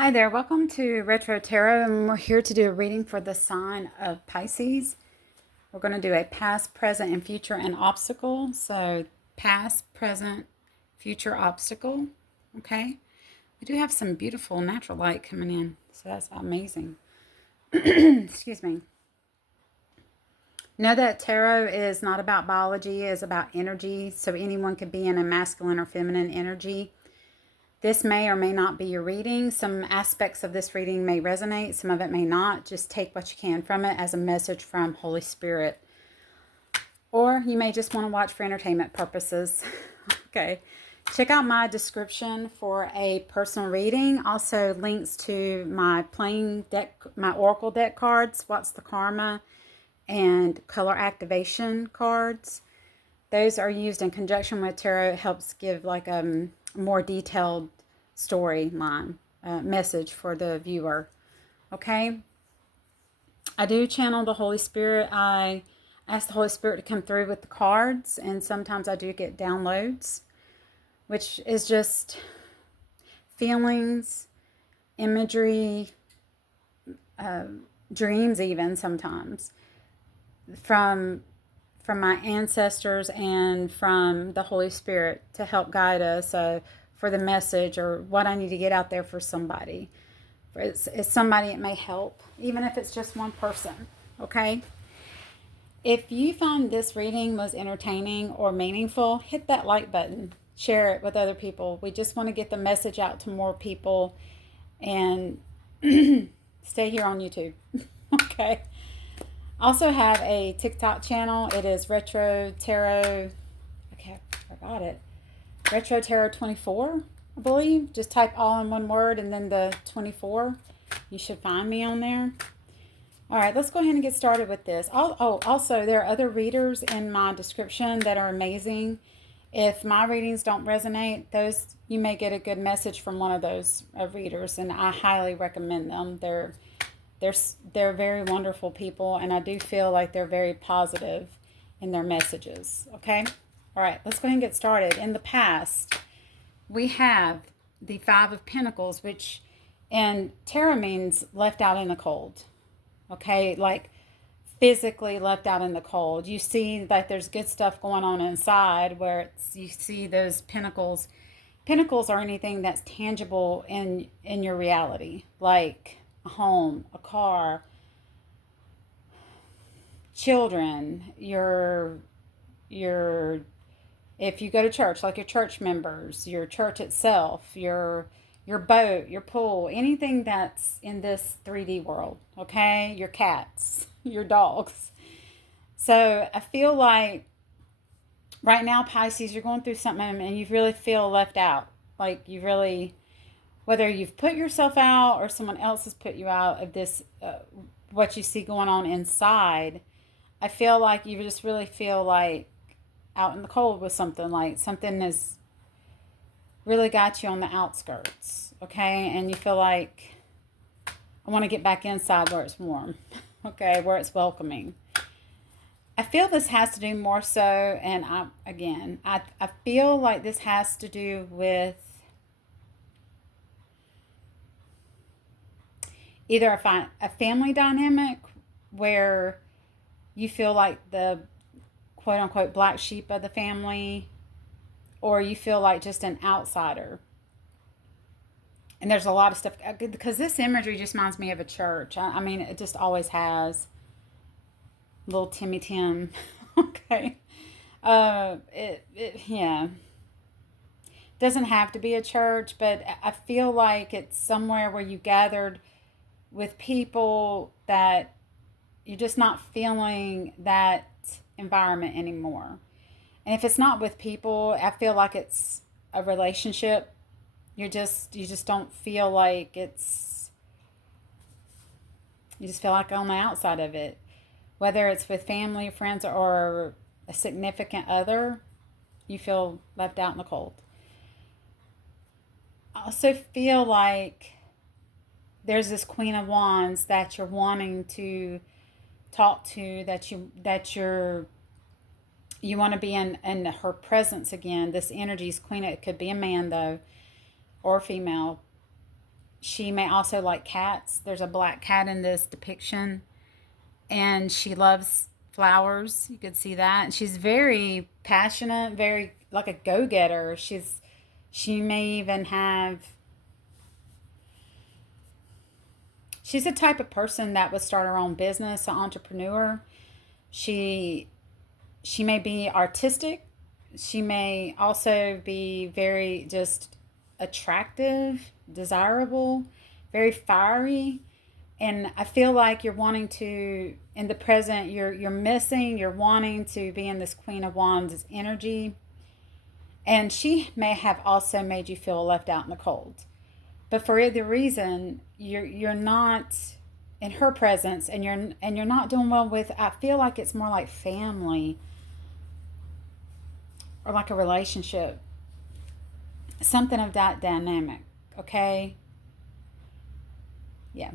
Hi there, welcome to Retro Tarot, and we're here to do a reading for the sign of Pisces. We're going to do a past, present, and future and obstacle. So, past, present, future, obstacle. Okay, we do have some beautiful natural light coming in, so that's amazing. Excuse me. Know that tarot is not about biology, it is about energy. So, anyone could be in a masculine or feminine energy. This may or may not be your reading. Some aspects of this reading may resonate, some of it may not. Just take what you can from it as a message from Holy Spirit. Or you may just want to watch for entertainment purposes. Okay. Check out my description for a personal reading. Also, links to my playing deck, my Oracle deck cards, What's the Karma, and color activation cards. Those are used in conjunction with tarot. It helps give like a more detailed storyline message for the viewer. Okay. I do channel the Holy Spirit. I ask the Holy Spirit to come through with the cards, and sometimes I do get downloads, which is just feelings, imagery, dreams, even sometimes from my ancestors and from the Holy Spirit to help guide us for the message or what I need to get out there for somebody. It's somebody it may help, even if it's just one person. Okay? If you find this reading was entertaining or meaningful, hit that like button. Share it with other people. We just want to get the message out to more people and stay here on YouTube. Okay? Also have a TikTok channel. It is Retro Tarot. Okay, I forgot it. Retro Tarot 24, I believe. Just type all in one word and then the 24. You should find me on there. All right, let's go ahead and get started with this. Also, there are other readers in my description that are amazing. If my readings don't resonate, those you may get a good message from one of those readers, and I highly recommend them. They're very wonderful people, and I do feel like they're very positive in their messages. Okay? All right, let's go ahead and get started. In the past, we have the Five of Pentacles, which in tarot means left out in the cold. Okay? Like physically left out in the cold. You see that there's good stuff going on inside where you see those pentacles. Pentacles are anything that's tangible in your reality, like a home, a car, children, your if you go to church, like your church members, your church itself, your boat, your pool, anything that's in this 3D world, okay? Your cats, your dogs. So I feel like right now, Pisces, you're going through something and you really feel left out. Like you really, whether you've put yourself out or someone else has put you out of this, what you see going on inside, I feel like you just really feel like out in the cold with something, like something has really got you on the outskirts, okay? And you feel like, I want to get back inside where it's warm, okay, where it's welcoming. I feel this has to do more so, and I feel like this has to do with either a family dynamic where you feel like the quote unquote black sheep of the family, or you feel like just an outsider. And there's a lot of stuff because this imagery just reminds me of a church. I mean, it just always has. Little Timmy Tim. Okay. Yeah. Doesn't have to be a church, but I feel like it's somewhere where you gathered with people that you're just not feeling that environment anymore. And if it's not with people, I feel like it's a relationship. You just don't feel like you just feel like on the outside of it. Whether it's with family, friends, or a significant other, you feel left out in the cold. I also feel like there's this Queen of Wands that you're wanting to talk to, you want to be in her presence again. This energy is Queen. It could be a man though, or a female. She may also like cats. There's a black cat in this depiction, and she loves flowers. You could see that. And she's very passionate, very like a go-getter. She may even have she's the type of person that would start her own business, an entrepreneur. She she may be artistic. She may also be very just attractive, desirable, very fiery. And I feel like you're wanting to in the present you're missing, you're wanting to be in this Queen of Wands energy. And she may have also made you feel left out in the cold. But for either reason, you're not in her presence, and you're not doing well with. I feel like it's more like family or like a relationship, something of that dynamic. Okay, yeah.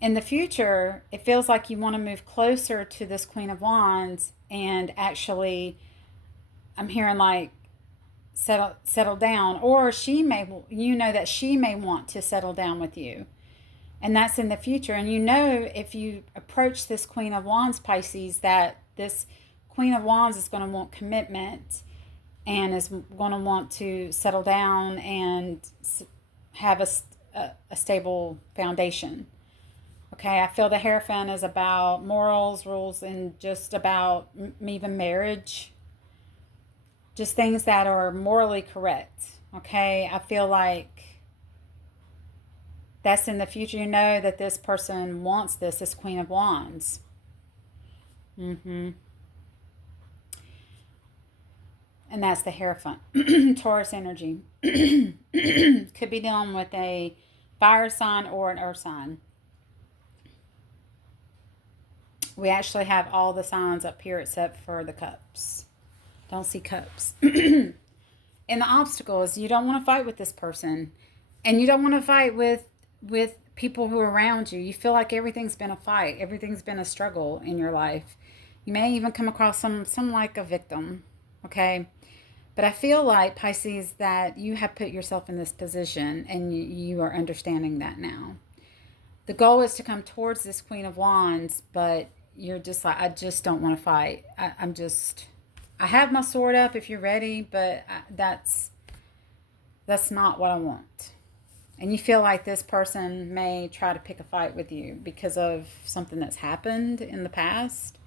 In the future, it feels like you want to move closer to this Queen of Wands, and actually, I'm hearing like settle down, or she may, you know, that she may want to settle down with you, and that's in the future. And you know, if you approach this Queen of Wands, Pisces, that this Queen of Wands is going to want commitment and is going to want to settle down and have a stable foundation. Okay, I feel the Hierophant is about morals, rules, and just about even marriage, just things that are morally correct. Okay, I feel like that's in the future. You know that this person wants this Queen of Wands. Mm-hmm. And that's the Hierophant. Taurus energy. Could be dealing with a fire sign or an earth sign. We actually have all the signs up here except for the cups. Don't see cups. And the obstacle is you don't want to fight with this person, and you don't want to fight with people who are around you. You feel like everything's been a fight, everything's been a struggle in your life. You may even come across some like a victim. Okay, but I feel like, Pisces, that you have put yourself in this position, and you are understanding that now. The goal is to come towards this Queen of Wands, but you're just like, I just don't want to fight. I have my sword up if you're ready, but that's not what I want. And you feel like this person may try to pick a fight with you because of something that's happened in the past.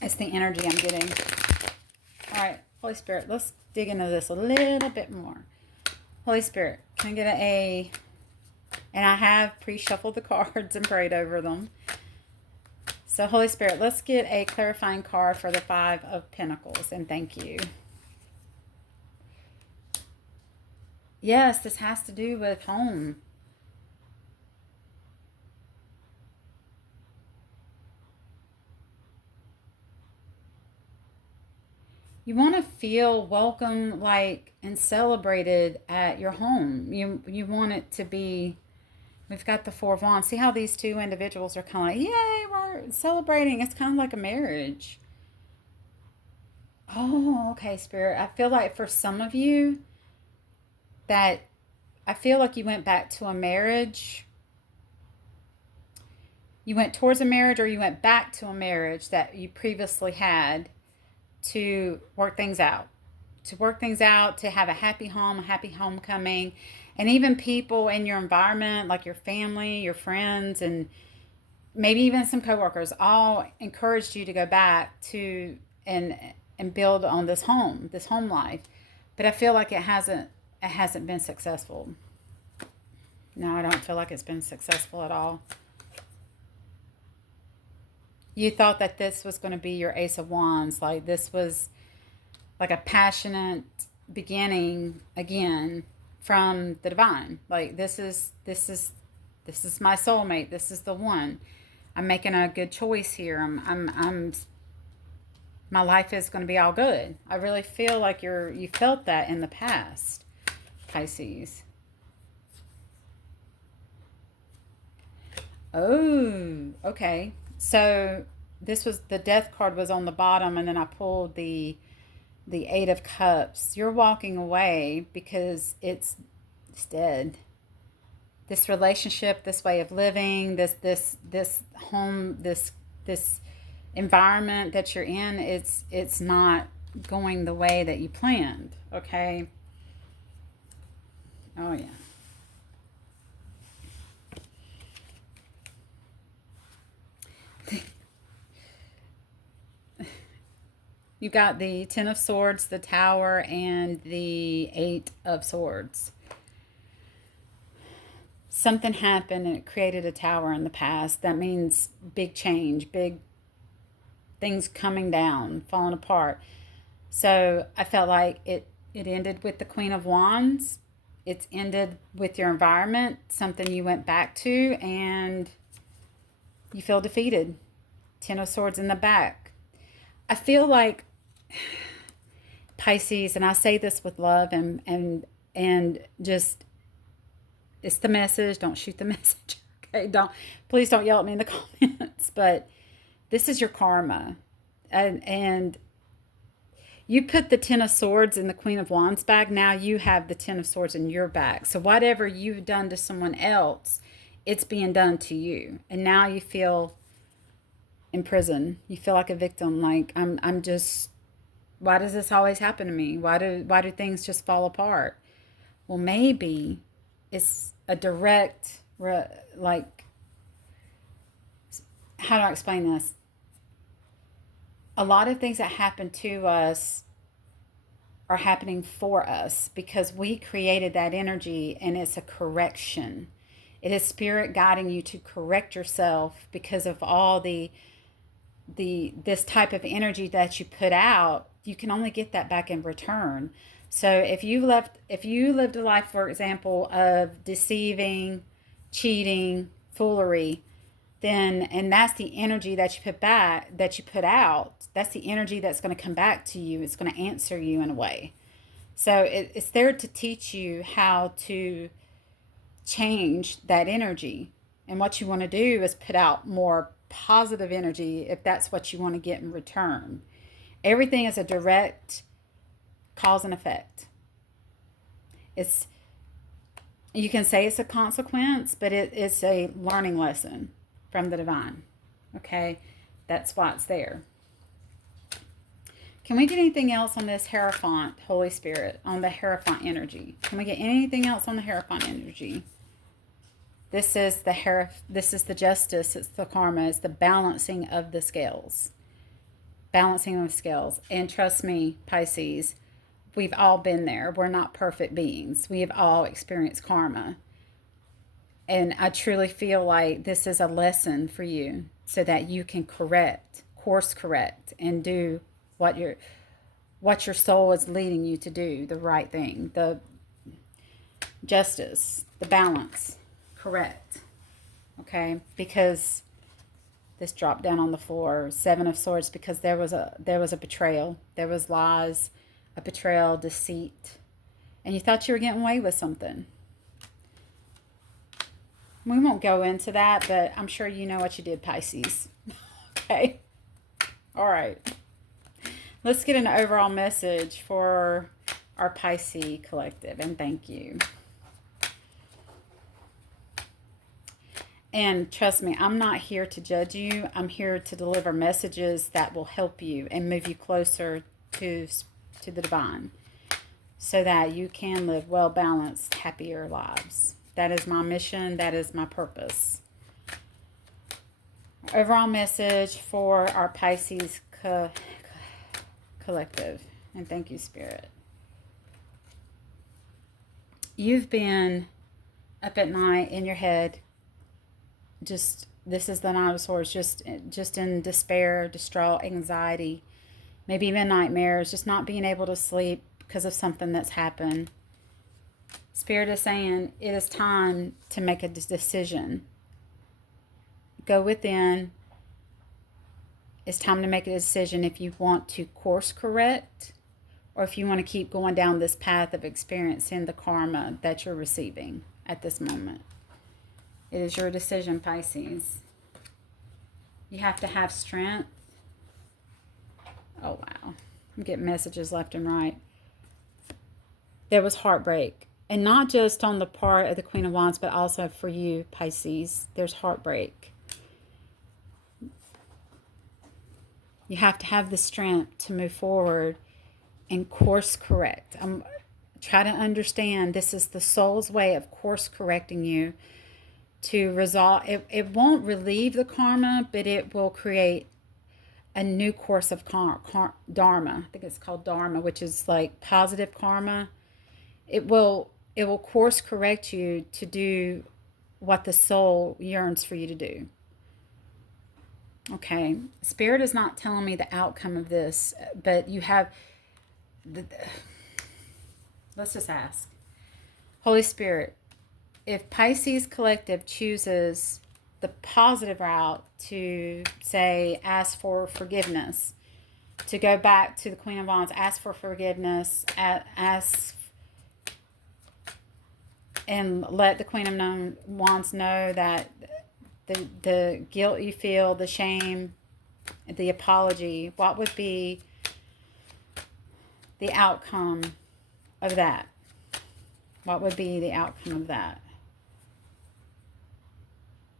It's the energy I'm getting. All right, Holy Spirit, let's dig into this a little bit more. Holy Spirit, can I get a... And I have pre-shuffled the cards and prayed over them. So, Holy Spirit, let's get a clarifying card for the Five of Pentacles, and thank you. Yes, this has to do with home. You want to feel welcome, like, and celebrated at your home. You want it to be... We've got the Four of Wands. See how these two individuals are kind of like, yay, we're celebrating. It's kind of like a marriage. Oh, okay, Spirit. I feel like for some of you that I feel like you went back to a marriage. You went towards a marriage, or you went back to a marriage that you previously had to work things out. To work things out, to have a happy home, a happy homecoming. And even people in your environment, like your family, your friends, and maybe even some coworkers, all encouraged you to go back to and build on this home life. But I feel like it hasn't been successful. No, I don't feel like it's been successful at all. You thought that this was going to be your Ace of Wands, like this was like a passionate beginning again from the divine. Like this is my soulmate. This is the one. I'm making a good choice here. I'm my life is going to be all good. I really feel like you felt that in the past, Pisces. Oh, okay. So this was the Death card was on the bottom, and then I pulled the the Eight of Cups. You're walking away because it's dead. This relationship, this way of living, this home, this environment that you're in, it's not going the way that you planned. Okay. Oh yeah. You got the Ten of Swords, the Tower, and the Eight of Swords. Something happened and it created a tower in the past. That means big change, big things coming down, falling apart. So I felt like it ended with the Queen of Wands. It's ended with your environment, something you went back to, and you feel defeated. Ten of Swords in the back. I feel like Pisces, and I say this with love and just, it's the message. Don't shoot the message. Okay, please don't yell at me in the comments. But this is your karma, and you put the Ten of Swords in the Queen of Wands bag. Now you have the Ten of Swords in your bag. So whatever you've done to someone else, it's being done to you, and now you feel in prison. You feel like a victim. Like I'm just. Why does this always happen to me? Why do things just fall apart? Well, maybe it's a direct, like, how do I explain this? A lot of things that happen to us are happening for us because we created that energy, and it's a correction. It is spirit guiding you to correct yourself because of all this type of energy that you put out. You can only get that back in return. So if you lived a life, for example, of deceiving, cheating, foolery, then, and that's the energy that you put out, that's the energy that's going to come back to you. It's going to answer you in a way. So it's there to teach you how to change that energy. And what you want to do is put out more positive energy if that's what you want to get in return. Everything is a direct cause and effect. You can say it's a consequence, but it's a learning lesson from the divine. Okay? That's why it's there. Can we get anything else on this Hierophant, Holy Spirit, on the Hierophant energy? Can we get anything else on the Hierophant energy? This is the justice, it's the karma, it's the balancing of the scales. Balancing of the scales. And trust me, Pisces, we've all been there. We're not perfect beings. We have all experienced karma. And I truly feel like this is a lesson for you so that you can course correct, and do what your soul is leading you to do, the right thing, the justice, the balance, correct. Okay? Because this dropped down on the floor, Seven of Swords, because there was a betrayal. There was lies, a betrayal, deceit. And you thought you were getting away with something. We won't go into that, but I'm sure you know what you did, Pisces. Okay? All right. Let's get an overall message for our Pisces collective, and thank you. And trust me, I'm not here to judge you. I'm here to deliver messages that will help you and move you closer to the divine so that you can live well-balanced, happier lives. That is my mission. That is my purpose. Overall message for our Pisces collective. And thank you, Spirit. You've been up at night in your head. This is the Nine of Swords, just in despair, distraught, anxiety, maybe even nightmares, just not being able to sleep because of something that's happened. Spirit is saying it is time to make a decision. Go within. It's time to make a decision if you want to course correct or if you want to keep going down this path of experiencing the karma that you're receiving at this moment. It is your decision, Pisces. You have to have strength. Oh, wow. I'm getting messages left and right. There was heartbreak. And not just on the part of the Queen of Wands, but also for you, Pisces. There's heartbreak. You have to have the strength to move forward and course correct. Try to understand this is the soul's way of course correcting you to resolve. It won't relieve the karma, but it will create a new course of dharma. I think it's called dharma, which is like positive karma. It will course correct you to do what the soul yearns for you to do. Okay, Spirit is not telling me the outcome of this, but you have let's just ask. Holy Spirit, if Pisces Collective chooses the positive route to, say, ask for forgiveness, to go back to the Queen of Wands, ask for forgiveness, ask and let the Queen of Wands know that the guilt you feel, the shame, the apology, what would be the outcome of that? What would be the outcome of that?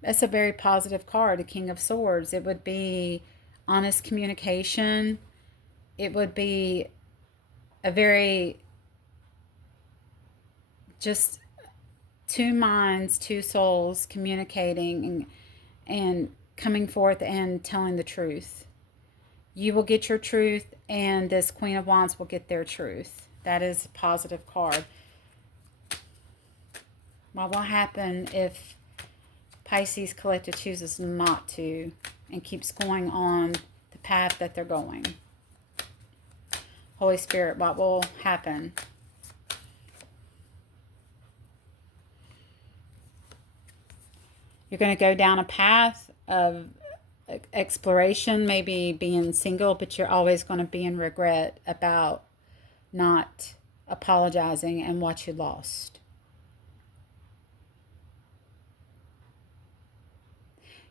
That's a very positive card, the King of Swords. It would be honest communication. It would be a very just two minds, two souls communicating and coming forth and telling the truth. You will get your truth, and this Queen of Wands will get their truth. That is a positive card. What will happen if Pisces Collective chooses not to and keeps going on the path that they're going? Holy Spirit, what will happen? You're going to go down a path of exploration, maybe being single, but you're always going to be in regret about not apologizing and what you lost.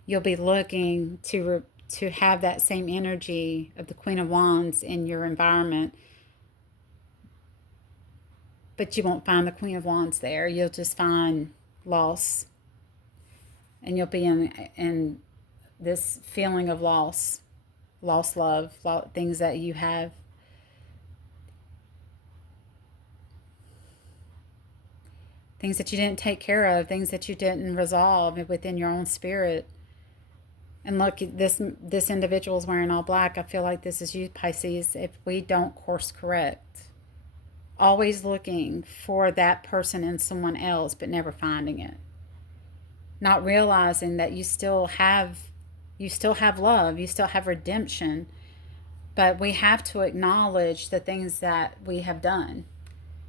You'll be looking to have that same energy of the Queen of Wands in your environment, but you won't find the Queen of Wands there. You'll just find loss, and you'll be in this feeling of lost love, things that you have. Things that you didn't take care of, things that you didn't resolve within your own spirit. And look, this individual is wearing all black. I feel like this is you, Pisces. If we don't course correct, always looking for that person in someone else, but never finding it. Not realizing that you still have love, you still have redemption, but we have to acknowledge the things that we have done,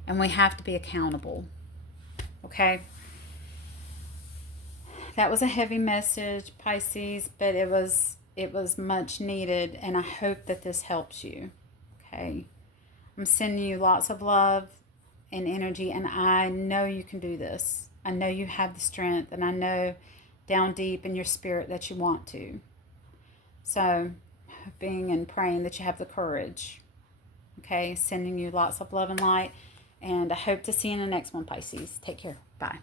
and we have to be accountable. Okay? That was a heavy message, Pisces, but it was much needed, and I hope that this helps you. Okay? I'm sending you lots of love and energy, and I know you can do this. I know you have the strength, and I know down deep in your spirit that you want to. So, hoping and praying that you have the courage. Okay? Sending you lots of love and light, and I hope to see you in the next one, Pisces. Take care. Bye.